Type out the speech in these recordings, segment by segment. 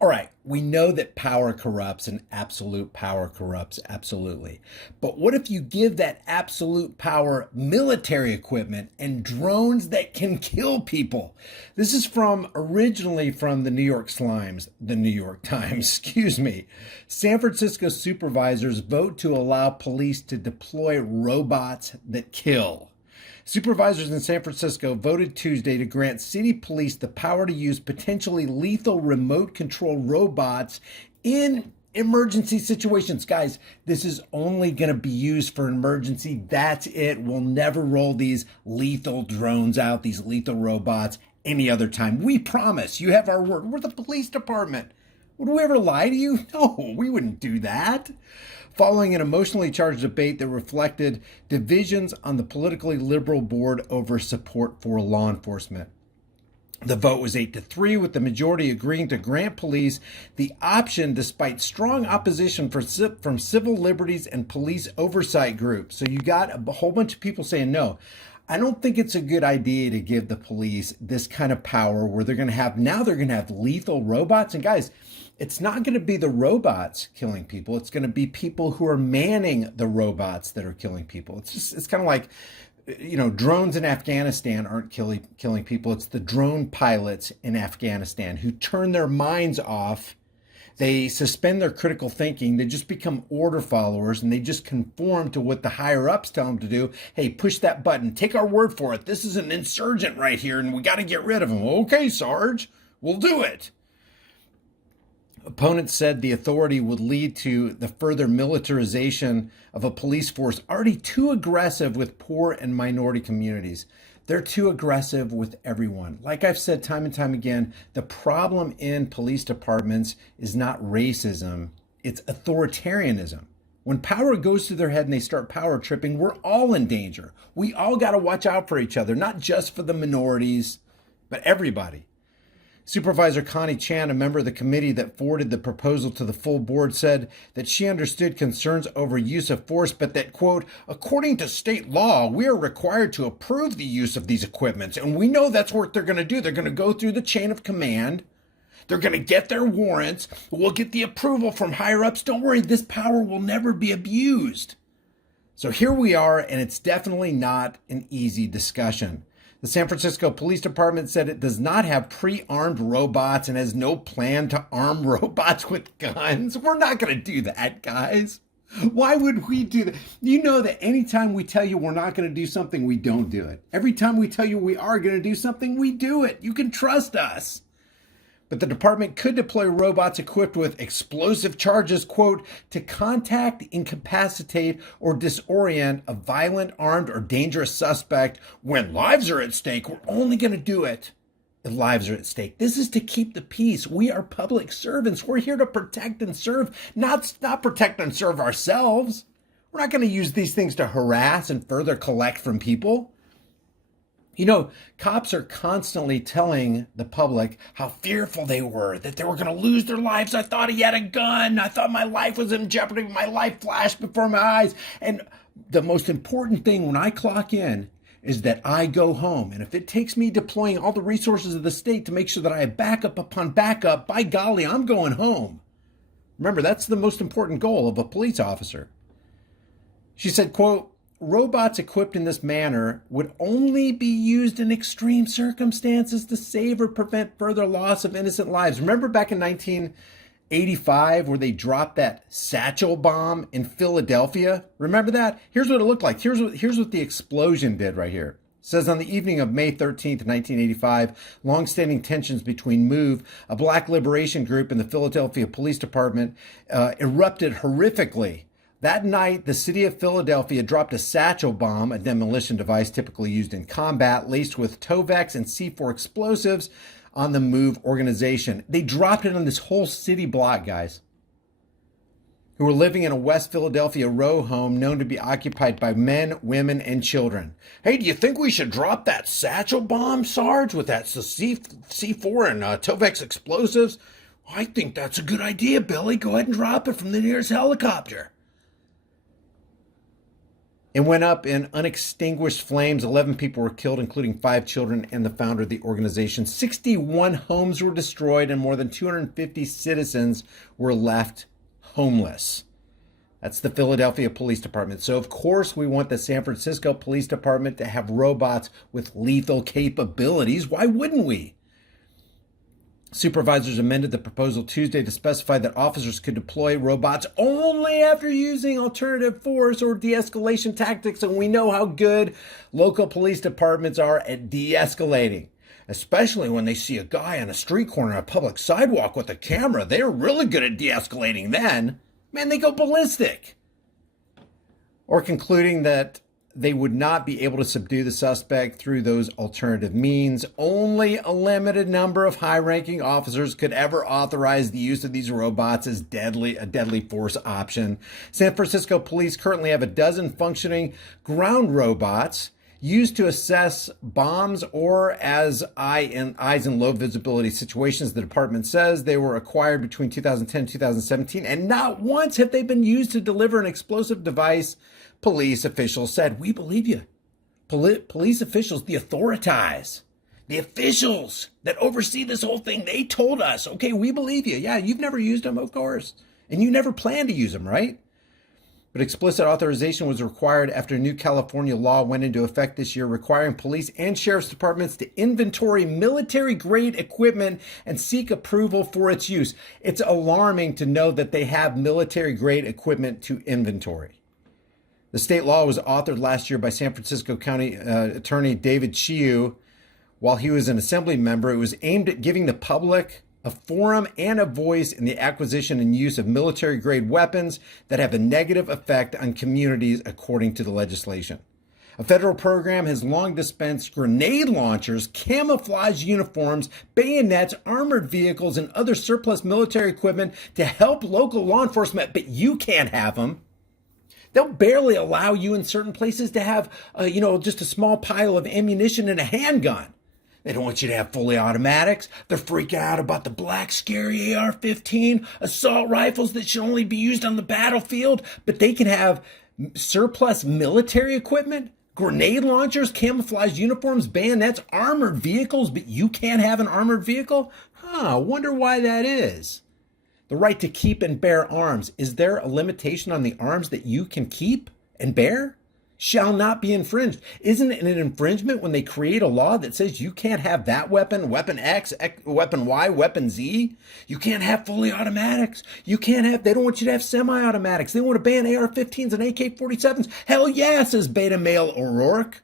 All right, we know that power corrupts and absolute power corrupts, absolutely. But what if you give that absolute power military equipment and drones that can kill people? This is originally from the New York Slimes, the New York Times, excuse me. San Francisco supervisors vote to allow police to deploy robots that kill. Supervisors in San Francisco voted Tuesday to grant city police the power to use potentially lethal remote control robots in emergency situations. Guys, this is only going to be used for an emergency. That's it. We'll never roll these lethal drones out, these lethal robots, any other time. We promise. You have our word. We're the police department. Would we ever lie to you? No, we wouldn't do that. Following an emotionally charged debate that reflected divisions on the politically liberal board over support for law enforcement. The vote was 8-3, with the majority agreeing to grant police the option despite strong opposition from civil liberties and police oversight groups. So you got a whole bunch of people saying no. I don't think it's a good idea to give the police this kind of power where they're going to have lethal robots. And guys, it's not going to be the robots killing people. It's going to be people who are manning the robots that are killing people. It's kind of like, drones in Afghanistan aren't killing people. It's the drone pilots in Afghanistan who turn their minds off. They suspend their critical thinking. They just become order followers, and they just conform to what the higher ups tell them to do. Hey, push that button. Take our word for it. This is an insurgent right here, and we got to get rid of him. Okay, Sarge, we'll do it. Opponents said the authority would lead to the further militarization of a police force already too aggressive with poor and minority communities. They're too aggressive with everyone. Like I've said time and time again, the problem in police departments is not racism, it's authoritarianism. When power goes to their head and they start power tripping, we're all in danger. We all got to watch out for each other, not just for the minorities, but everybody. Supervisor Connie Chan, a member of the committee that forwarded the proposal to the full board, said that she understood concerns over use of force, but that, quote, according to state law, we are required to approve the use of these equipments. And we know that's what they're going to do. They're going to go through the chain of command. They're going to get their warrants. We'll get the approval from higher ups. Don't worry, this power will never be abused. So here we are, and it's definitely not an easy discussion. The San Francisco Police Department said it does not have pre-armed robots and has no plan to arm robots with guns. We're not going to do that, guys. Why would we do that? You know that anytime we tell you we're not going to do something, we don't do it. Every time we tell you we are going to do something, we do it. You can trust us. But the department could deploy robots equipped with explosive charges, quote, to contact, incapacitate, or disorient a violent, armed, or dangerous suspect when lives are at stake. We're only going to do it if lives are at stake. This is to keep the peace. We are public servants. We're here to protect and serve, not protect and serve ourselves. We're not going to use these things to harass and further collect from people. You know, cops are constantly telling the public how fearful they were, that they were going to lose their lives. I thought he had a gun. I thought my life was in jeopardy. My life flashed before my eyes. And the most important thing when I clock in is that I go home. And if it takes me deploying all the resources of the state to make sure that I have backup upon backup, by golly, I'm going home. Remember, that's the most important goal of a police officer. She said, quote, robots equipped in this manner would only be used in extreme circumstances to save or prevent further loss of innocent lives. Remember back in 1985 where they dropped that satchel bomb in Philadelphia? Remember that? Here's what it looked like. Here's what the explosion did right here. It says on the evening of May 13th, 1985, longstanding tensions between MOVE, a black liberation group, and the Philadelphia Police Department erupted horrifically. That night, the city of Philadelphia dropped a satchel bomb, a demolition device typically used in combat, laced with Tovex and C4 explosives on the MOVE organization. They dropped it on this whole city block, guys, who were living in a West Philadelphia row home known to be occupied by men, women, and children. Hey, do you think we should drop that satchel bomb, Sarge, with that C4 and Tovex explosives? I think that's a good idea, Billy. Go ahead and drop it from the nearest helicopter. It went up in unextinguished flames. 11 people were killed, including 5 children and the founder of the organization. 61 homes were destroyed, and more than 250 citizens were left homeless. That's the Philadelphia Police Department. So, of course, we want the San Francisco Police Department to have robots with lethal capabilities. Why wouldn't we? Supervisors amended the proposal Tuesday to specify that officers could deploy robots only after using alternative force or de-escalation tactics, and we know how good local police departments are at de-escalating, especially when they see a guy on a street corner on a public sidewalk with a camera. They're really good at de-escalating then. Man, they go ballistic. Or concluding that they would not be able to subdue the suspect through those alternative means. Only a limited number of high-ranking officers could ever authorize the use of these robots as a deadly force option. San Francisco police currently have a dozen functioning ground robots used to assess bombs or as eyes in low visibility situations. The department says they were acquired between 2010 and 2017, and not once have they been used to deliver an explosive device. Police officials said, "We believe you." Police officials, the authorities, the officials that oversee this whole thing, they told us, okay, we believe you. Yeah, you've never used them, of course. And you never plan to use them, right? But explicit authorization was required after a new California law went into effect this year, requiring police and sheriff's departments to inventory military-grade equipment and seek approval for its use. It's alarming to know that they have military-grade equipment to inventory. The state law was authored last year by San Francisco County Attorney David Chiu. While he was an assembly member, it was aimed at giving the public a forum and a voice in the acquisition and use of military-grade weapons that have a negative effect on communities, according to the legislation. A federal program has long dispensed grenade launchers, camouflage uniforms, bayonets, armored vehicles, and other surplus military equipment to help local law enforcement, but you can't have them. They'll barely allow you in certain places to have, just a small pile of ammunition and a handgun. They don't want you to have fully automatics. They're freaking out about the black, scary AR-15 assault rifles that should only be used on the battlefield, but they can have surplus military equipment, grenade launchers, camouflage uniforms, bayonets, armored vehicles, but you can't have an armored vehicle? Wonder why that is. The right to keep and bear arms. Is there a limitation on the arms that you can keep and bear? Shall not be infringed. Isn't it an infringement when they create a law that says you can't have that weapon, weapon X, weapon Y, weapon Z? You can't have fully automatics. They don't want you to have semi-automatics. They want to ban AR-15s and AK-47s. Hell yeah, says Beta Male O'Rourke.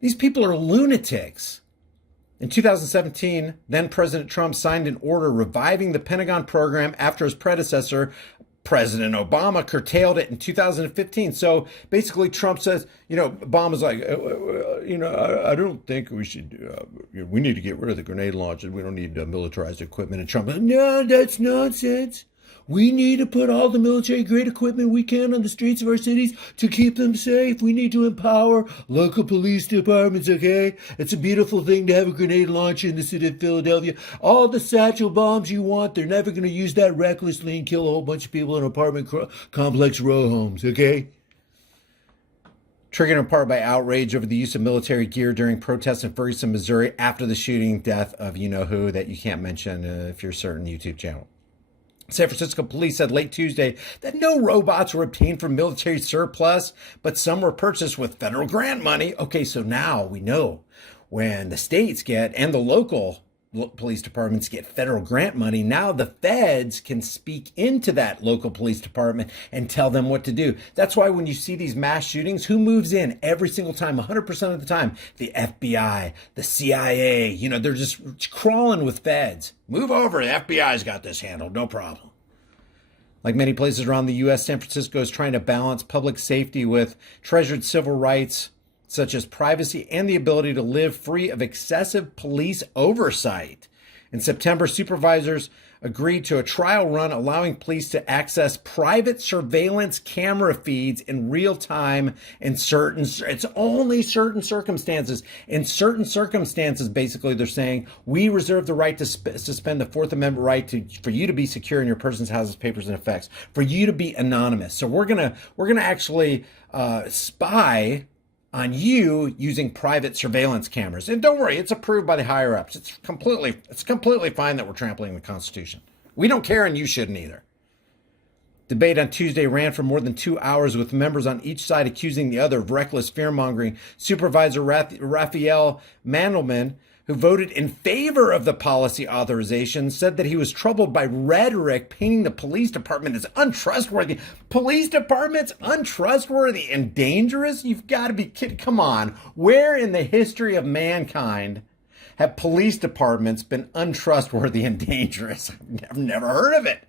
These people are lunatics. In 2017, then President Trump signed an order reviving the Pentagon program after his predecessor, President Obama, curtailed it in 2015. So basically Trump says, Obama's like, I don't think we should, we need to get rid of the grenade launchers. We don't need militarized equipment. And Trump goes, no, that's nonsense. We need to put all the military-grade equipment we can on the streets of our cities to keep them safe. We need to empower local police departments, okay? It's a beautiful thing to have a grenade launcher in the city of Philadelphia. All the satchel bombs you want, they're never going to use that recklessly and kill a whole bunch of people in apartment complex row homes, okay? Triggered in part by outrage over the use of military gear during protests in Ferguson, Missouri after the shooting death of you-know-who that you can't mention if you're a certain YouTube channel. San Francisco police said late Tuesday that no robots were obtained from military surplus, but some were purchased with federal grant money. Okay, so now we know when the states get and the local police departments get federal grant money, now the feds can speak into that local police department and tell them what to do. That's why when you see these mass shootings, who moves in every single time, 100% of the time? The FBI, the CIA, they're just crawling with feds. Move over, the FBI's got this handled, no problem. Like many places around the U.S., San Francisco is trying to balance public safety with treasured civil rights, such as privacy and the ability to live free of excessive police oversight. In September, supervisors agreed to a trial run allowing police to access private surveillance camera feeds in real time it's only certain circumstances. In certain circumstances, basically, they're saying we reserve the right to suspend the Fourth Amendment right for you to be secure in your person's houses, papers, and effects, for you to be anonymous. So we're gonna actually spy on you using private surveillance cameras. And don't worry, it's approved by the higher ups. It's completely fine that we're trampling the Constitution. We don't care, and you shouldn't either. Debate on Tuesday ran for more than 2 hours, with members on each side accusing the other of reckless fear-mongering. Supervisor Raphael Mandelman, who voted in favor of the policy authorization, said that he was troubled by rhetoric painting the police department as untrustworthy. Police departments untrustworthy and dangerous? You've got to be kidding. Come on. Where in the history of mankind have police departments been untrustworthy and dangerous? I've never heard of it.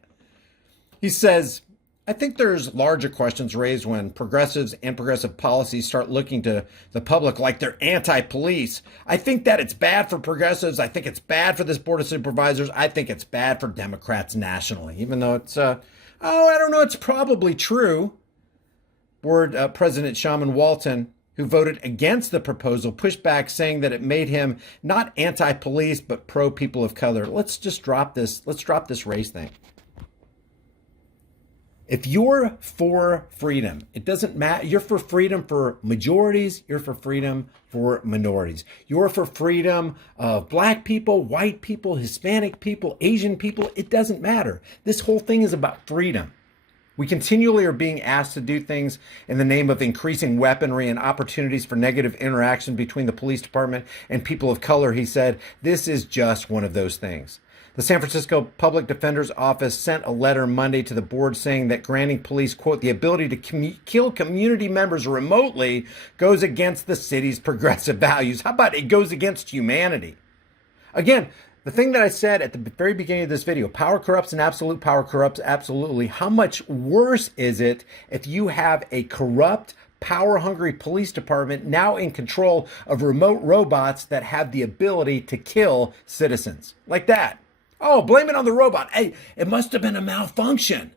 He says, I think there's larger questions raised when progressives and progressive policies start looking to the public like they're anti-police. I think that it's bad for progressives. I think it's bad for this Board of Supervisors. I think it's bad for Democrats nationally, even though it's, I don't know, it's probably true. Board President Shaman Walton, who voted against the proposal, pushed back, saying that it made him not anti-police, but pro-people of color. Let's just drop this. Let's drop this race thing. If you're for freedom, it doesn't matter. You're for freedom for majorities. You're for freedom for minorities. You're for freedom of black people, white people, Hispanic people, Asian people. It doesn't matter. This whole thing is about freedom. We continually are being asked to do things in the name of increasing weaponry and opportunities for negative interaction between the police department and people of color, he said. This is just one of those things. The San Francisco Public Defender's Office sent a letter Monday to the board saying that granting police, quote, the ability to kill community members remotely goes against the city's progressive values. How about it goes against humanity? Again, the thing that I said at the very beginning of this video, power corrupts and absolute power corrupts absolutely. How much worse is it if you have a corrupt, power-hungry police department now in control of remote robots that have the ability to kill citizens? Like that. Oh, blame it on the robot. Hey, it must have been a malfunction.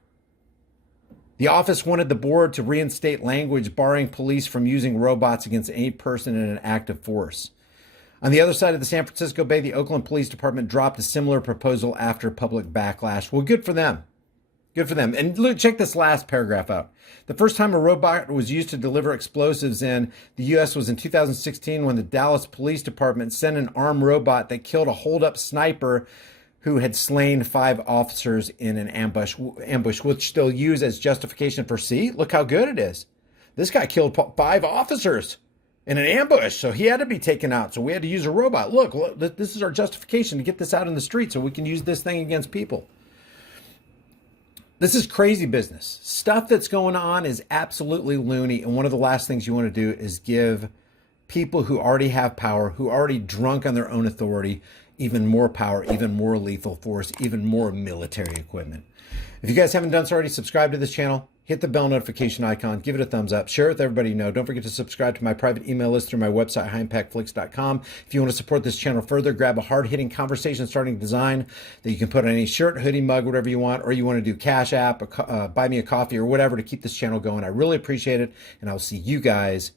The office wanted the board to reinstate language barring police from using robots against any person in an act of force. On the other side of the San Francisco Bay, the Oakland Police Department dropped a similar proposal after public backlash. Well, good for them. Good for them. And look, check this last paragraph out. The first time a robot was used to deliver explosives in the U.S. was in 2016 when the Dallas Police Department sent an armed robot that killed a hold-up sniper who had slain 5 officers in an ambush, which they'll use as justification for, see, look how good it is. This guy killed 5 officers in an ambush, so he had to be taken out. So we had to use a robot. Look, this is our justification to get this out in the street so we can use this thing against people. This is crazy business. Stuff that's going on is absolutely loony, and one of the last things you want to do is give people who already have power, who are already drunk on their own authority, even more power, even more lethal force, even more military equipment. If you guys haven't done so already, subscribe to this channel, hit the bell notification icon, give it a thumbs up, share it with everybody you know. Don't forget to subscribe to my private email list through my website, highimpactflix.com. If you want to support this channel further, grab a hard-hitting conversation starting design that you can put on any shirt, hoodie, mug, whatever you want, or you want to do Cash App, buy me a coffee, or whatever to keep this channel going. I really appreciate it, and I'll see you guys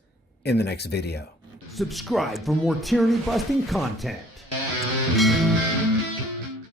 in the next video. Subscribe for more tyranny-busting content.